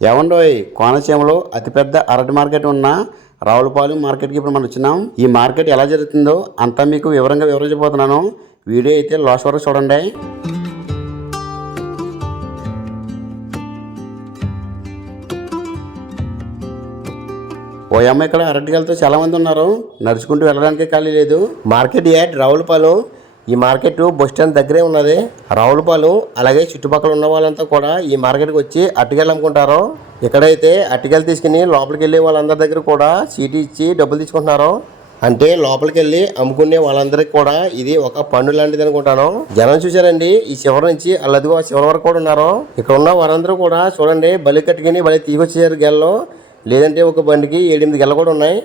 ఏమండోయ్ కోనసీమలో అతిపెద్ద అరటి మార్కెట్ ఉన్న రావులపాలెం మార్కెట్కి ఇప్పుడు మనం వచ్చినాం. ఈ మార్కెట్ ఎలా జరుగుతుందో అంతా మీకు వివరంగా వివరించబోతున్నాను. వీడియో అయితే లాస్ట్ వరకు చూడండి. ఓ అమ్మ ఇక్కడ అరటికాయలతో చాలామంది ఉన్నారు. నడుచుకుంటూ వెళ్ళడానికి ఖాళీ లేదు. Market yard Ravulapalem. ఈ మార్కెట్ బస్ స్టాండ్ దగ్గరే ఉన్నది. రావులపాలెం అలాగే చుట్టుపక్కల ఉన్న వాళ్ళంతా కూడా ఈ మార్కెట్కి వచ్చి అరటికాయలు అమ్ముకుంటారు. ఇక్కడైతే అట్టుకెళ్ళి తీసుకుని లోపలికి వెళ్ళే వాళ్ళందరి దగ్గర కూడా సీటు ఇచ్చి డబ్బులు తీసుకుంటున్నారు. అంటే లోపలికి వెళ్ళి అమ్ముకునే వాళ్ళందరికీ కూడా ఇది ఒక పండు లాంటిది అనుకుంటాను. జనం చూశారండి ఈ చివరి నుంచి అల్లదిగో చివరి వరకు కూడా ఉన్నారు. ఇక్కడ ఉన్న వారందరూ కూడా చూడండి బలి కట్టుకుని బలి తీగొచ్చేసారు గెల్లో. లేదంటే ఒక బండికి ఏడెనిమిది గెల్ల కూడా ఉన్నాయి.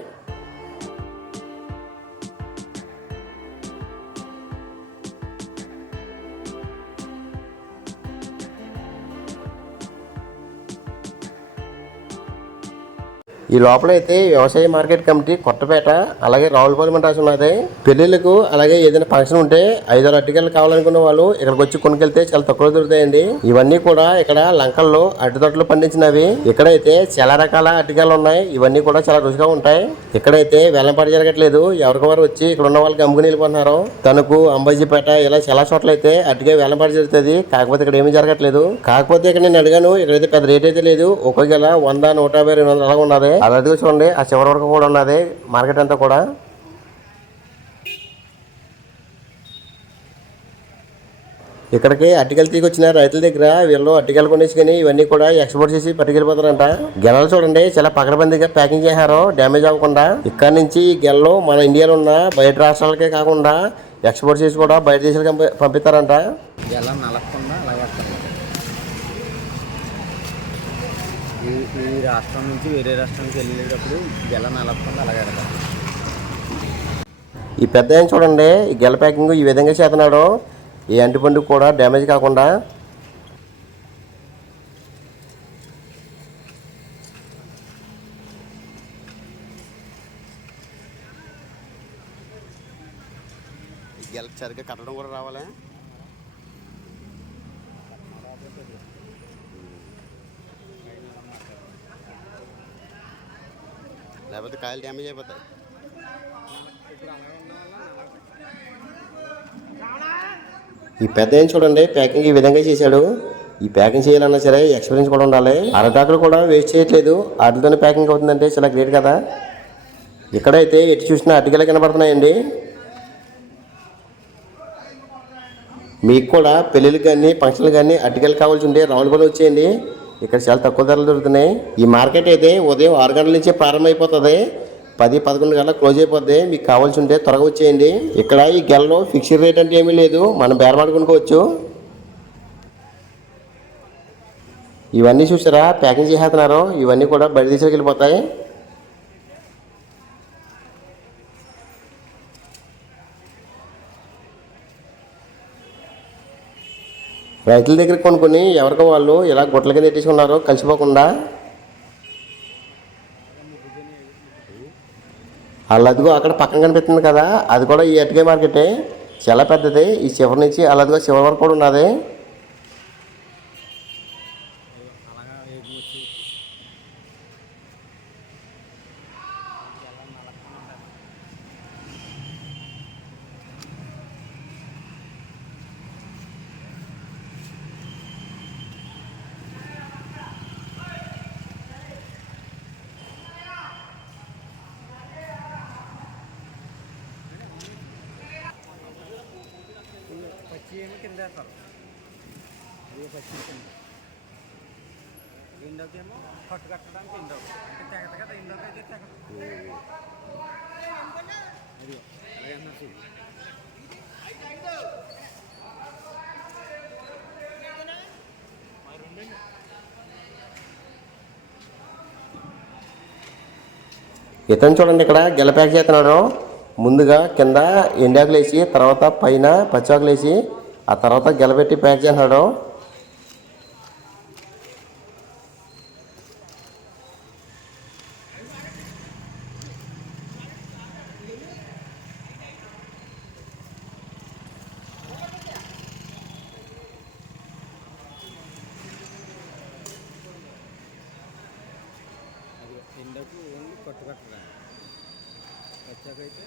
ఈ లోపల అయితే వ్యవసాయ మార్కెట్ కమిటీ కొత్తపేట అలాగే రావులపాలెం అని రాసి ఉన్నది. పెళ్ళిళ్ళకు అలాగే ఏదైనా ఫంక్షన్ ఉంటే ఐదారు అట్టికలు కావాలనుకున్న వాళ్ళు ఇక్కడికి వచ్చి కొనుకెళ్తే చాలా తక్కువ దొరుకుతాయండి. ఇవన్నీ కూడా ఇక్కడ లంకల్లో అరటి తోటలు పండించినవి. ఇక్కడైతే చాలా రకాల అట్టికలు ఉన్నాయి. ఇవన్నీ కూడా చాలా రుచిగా ఉంటాయి. ఇక్కడైతే వెల్లంపాటి జరగట్లేదు. ఎవరికి వారు వచ్చి ఇక్కడ ఉన్న వాళ్ళకి అమ్ముకుని వెళ్ళిపోతున్నారు. తనకు అంబాజీపేట ఇలా చాలా చోట్ల అయితే అట్టిగా వేలంపాటి జరుగుతుంది. కాకపోతే ఇక్కడ ఏమీ జరగట్లేదు. కాకపోతే ఇక్కడ నేను అడిగాను ఇక్కడైతే పెద్ద రేట్ అయితే లేదు. ఒక్కొక్క గెల వంద నూట యాభై రెండు వందలు అలాగ ఉన్నది. అలాగే చూడండి ఆ చివరి వరకు కూడా ఉన్నది మార్కెట్ అంతా కూడా. ఇక్కడికి అట్టికలు తీసుకొచ్చిన రైతుల దగ్గర వీళ్ళు అట్టికలు కొనేసుకొని ఇవన్నీ కూడా ఎక్స్పోర్ట్ చేసి పట్టుకెళ్ళిపోతారంట. గెలలు చూడండి చాలా పకడబందిగా ప్యాకింగ్ చేశారు డ్యామేజ్ అవ్వకుండా. ఇక్కడ నుంచి గెలలు మన ఇండియాలో ఉన్న బయట రాష్ట్రాలకే కాకుండా ఎక్స్పోర్ట్ చేసి కూడా బయట దేశాలకు పంపి- పంపిస్తారంట. గెల నలభై అలాగే ఈ రాష్ట్రం నుంచి వేరే రాష్ట్రానికి వెళ్ళేటప్పుడు గెల నలపకుండా అలాగే ఎడతారు ఈ పెద్ద ఏం చూడండి ఈ గెల ప్యాకింగ్ ఈ విధంగా చేస్తున్నాడు. ఈ అంటిపండు కూడా డ్యామేజ్ కాకుండా. గెల సరిగ్గా కట్టడం కూడా రావాలి? లేకపోతే కాయలు డ్యామేజ్ అయిపోతాయి. ఈ పెద్ద ఏం చూడండి ప్యాకింగ్ ఈ విధంగా చేశాడు. ఈ ప్యాకింగ్ చేయాలన్నా సరే ఎక్స్పీరియన్స్ కూడా ఉండాలి. అరటాకులు కూడా వేస్ట్ చేయట్లేదు. వాటితోనే ప్యాకింగ్ అవుతుందంటే చాలా గ్రేట్ కదా. ఇక్కడైతే ఎటు చూసినా అటుకలే కనబడుతున్నాయండి. మీకు కూడా పెళ్ళిళ్ళకి కానీ ఫంక్షన్లు కానీ అటుకలు కావాల్సి ఉంటే రావులపాలెం వచ్చేయండి. ఇక్కడ చాలా తక్కువ ధరలు దొరుకుతున్నాయి. ఈ మార్కెట్ అయితే ఉదయం ఆరు గంటల నుంచే ప్రారంభమైపోతుంది. పది పదకొండు గంటల క్లోజ్ అయిపోద్ది. మీకు కావాల్సి ఉంటే త్వరగా వచ్చేయండి. ఇక్కడ ఈ గెలలో ఫిక్స్డ్ రేట్ అంటే ఏమీ లేదు. మనం బేరమాడుకునుకోవచ్చు ఇవన్నీ చూసారా? ప్యాకింగ్ చేసేస్తున్నారు. ఇవన్నీ కూడా బయట తీసుకెళ్ళిపోతాయి. రైతుల దగ్గర కొనుక్కొని ఎవరికో వాళ్ళు ఇలా గుట్ల కింద ఎట్టేసుకున్నారు కలిసిపోకుండా అల్లదిగో అక్కడ పక్కన కనిపిస్తుంది కదా అది కూడా ఈ అటుకే మార్కెటే. చాలా పెద్దది. ఈ చివరి నుంచి అల్లదిగో చివరి వరకు కూడా ఉన్నది పచ్చి ఏమి కింద వేస్తారు ఇది పచ్చి కింద. ఇండోకేమో పట్టు కట్టడానికి ఇండో అంటే తెగదు కదా ఇండోకి అయితే తెగదు ఇది అలాగే అన్నారు చూడు. ఇతను చూడండి ఇక్కడ గెల ప్యాక్ చేస్తున్నాడు. ముందుగా కింద ఎండాకులు వేసి తర్వాత పైన పచ్చాకులు వేసి ఆ తర్వాత గెలబెట్టి ప్యాక్ చేస్తున్నాడు ఎండకు ఓన్లీ కొట్టు కట్టరా వచ్చాకైతే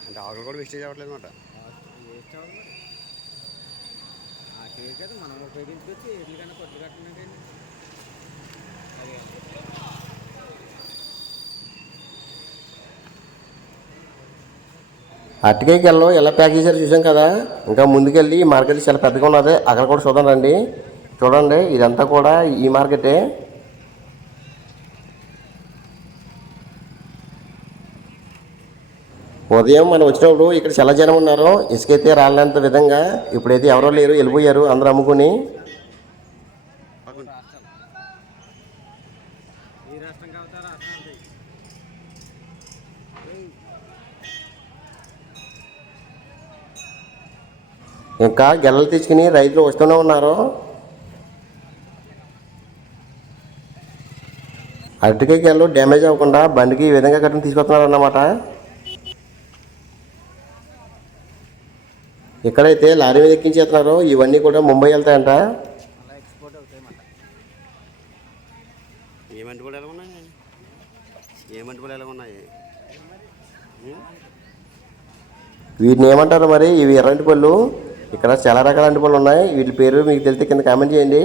అంటే ఆకులు కూడా వేస్టేజ్ అవ్వట్లేదు అనమాట వేస్ట్ అవ్వదు మరి కదా మనం ఉపయోగించుకొచ్చి ఎట్లకైనా కొట్టు కట్టినాకండి అదే. అరటికాయ గెల్లో ఎలా ప్యాక్ చేశారో చూసాం కదా. ఇంకా ముందుకెళ్ళి ఈ మార్కెట్ చాలా పెద్దగా ఉన్నది. అక్కడ కూడా చూద్దాం రండి. చూడండి ఇదంతా కూడా ఈ మార్కెటే. ఉదయం మనం వచ్చినప్పుడు ఇక్కడ చాలా జనం ఉన్నారు. ఇసుకైతే రాలేంత విధంగా ఇప్పుడైతే ఎవరో లేరు వెళ్ళిపోయారు అందరూ అమ్ముకుని. ఇంకా గెల్లలు తెచ్చుకుని రైతులు వస్తూనే ఉన్నారు. అరటికాయ గెలలు డ్యామేజ్ అవ్వకుండా బండికి ఈ విధంగా కట్టిన తీసుకొస్తున్నారు అన్నమాట ఇక్కడైతే లారీ మీద ఎక్కించేస్తున్నారు ఇవన్నీ కూడా ముంబై వెళ్తాయంట. అలా ఎక్స్పోర్ట్ అవుతాయి అన్నమాట ఏమంటి కూడా ఎలా ఉన్నాయి ఏమంటి కూడా ఎలా ఉన్నాయి? ఉం? వీటిని ఏమంటారు మరి? ఇవి ఎర్రంటి పళ్ళు ఇక్కడ చాలా రకాల అంటి పళ్ళు ఉన్నాయి. వీటి పేరు మీకు తెలిస్తే కింద కామెంట్ చేయండి.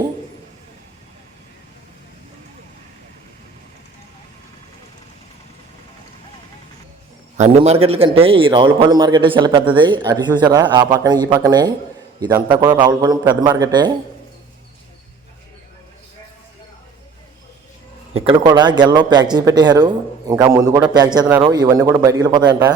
అన్ని మార్కెట్ల కంటే ఈ రావులపాలెం మార్కెటే చాలా పెద్దది. అటు చూసారా? ఆ పక్కన ఈ పక్కనే. ఇదంతా కూడా రావులపాలెం పెద్ద మార్కెటే. ఇక్కడ కూడా గెల్లో ప్యాక్ చేసి పెట్టేశారు. ఇంకా ముందు కూడా ప్యాక్ చేస్తున్నారు. ఇవన్నీ కూడా బయటికి వెళ్ళిపోతాయంట.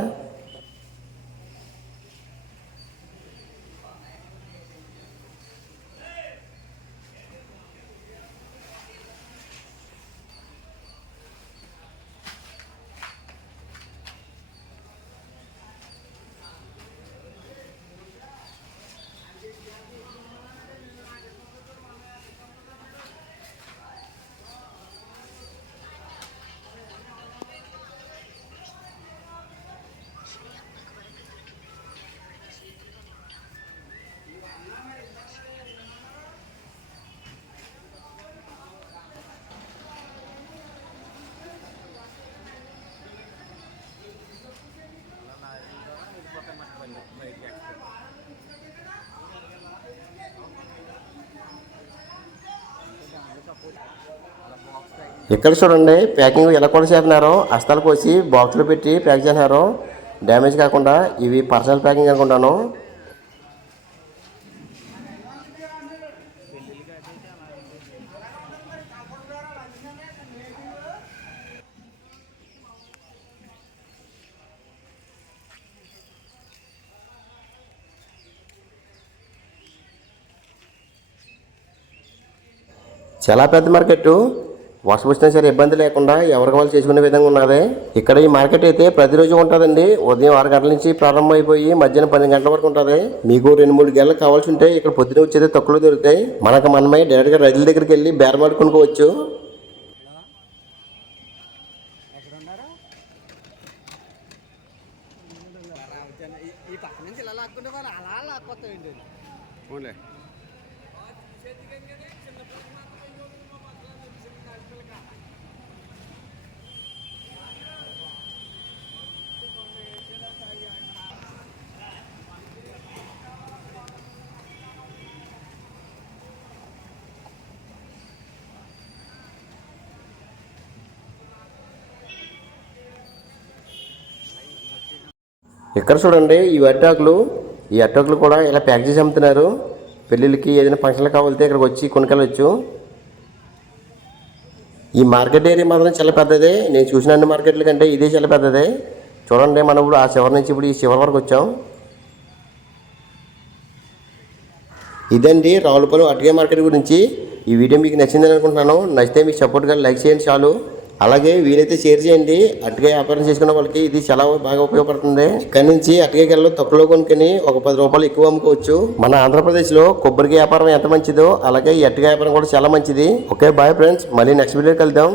ఇక్కడ చూడండి ప్యాకింగ్ ఎలా కూడా చేస్తున్నారు అస్తాలు కోసి బాక్సులు పెట్టి ప్యాక్ చేస్తున్నారు. డ్యామేజ్ కాకుండా ఇవి పర్సనల్ ప్యాకింగ్ అనుకుంటాను. చాలా పెద్ద మార్కెట్. వర్షం వచ్చినా సరే ఇబ్బంది లేకుండా ఎవరికి వాళ్ళు చేసుకునే విధంగా ఉన్నది. ఇక్కడ ఈ మార్కెట్ అయితే ప్రతిరోజు ఉంటుందండి. ఉదయం ఆరు గంటల నుంచి ప్రారంభమైపోయి మధ్యాహ్నం పన్నెండు గంటల వరకు ఉంటుంది. మీకు రెండు మూడు గంటలు కావాల్సి ఉంటే ఇక్కడ పొద్దున వచ్చేది తక్కువలో దొరుకుతాయి. మనకు మనమై డైరెక్ట్గా రైతుల దగ్గరికి వెళ్ళి బేరమాడు కొనుక్కోవచ్చు. ఎక్కడ ఉన్నారా రావచ్చన్న ఈ- ఈ పక్క నుంచి ఇలా లాక్కుంటే వాళ్ళు అలా లాక్కొస్తాయండి. ఇక్కడ చూడండి ఈ అట్టాకులు ఈ అట్టాకులు కూడా ఇలా ప్యాక్ చేసి అమ్ముతున్నారు. పెళ్ళిళ్ళకి ఏదైనా ఫంక్షన్లు కావాలితే ఇక్కడికి వచ్చి కొనుకెళ్ళవచ్చు ఈ మార్కెట్ ఏరియా మాత్రం చాలా పెద్దదే. నేను చూసిన అన్ని మార్కెట్ల కంటే ఇదే చాలా పెద్దదే. చూడండి మనం ఇప్పుడు ఆ చివరి నుంచి ఇప్పుడు ఈ చివరి వరకు వచ్చాం. ఇదండి రావులపాలెం అటుగా మార్కెట్ గురించి. ఈ వీడియో మీకు నచ్చిందని అనుకుంటున్నాను. నచ్చితే మీకు సపోర్ట్గా లైక్ చేయండి చాలు. అలాగే వీలైతే షేర్ చేయండి. అటుకే వ్యాపారం చేసుకున్న వాళ్ళకి ఇది చాలా బాగా ఉపయోగపడుతుంది. ఇక్కడి నుంచి అటుకే గెలలో తక్కువలో కొనుక్కొని ఒక పది రూపాయలు ఎక్కువ అమ్ముకోవచ్చు. మన ఆంధ్రప్రదేశ్లో కొబ్బరికి వ్యాపారం ఎంత మంచిదో అలాగే ఈ అటుకే వ్యాపారం కూడా చాలా మంచిది. Okay bye friends. మళ్ళీ నెక్స్ట్ వీడియో కలుద్దాం.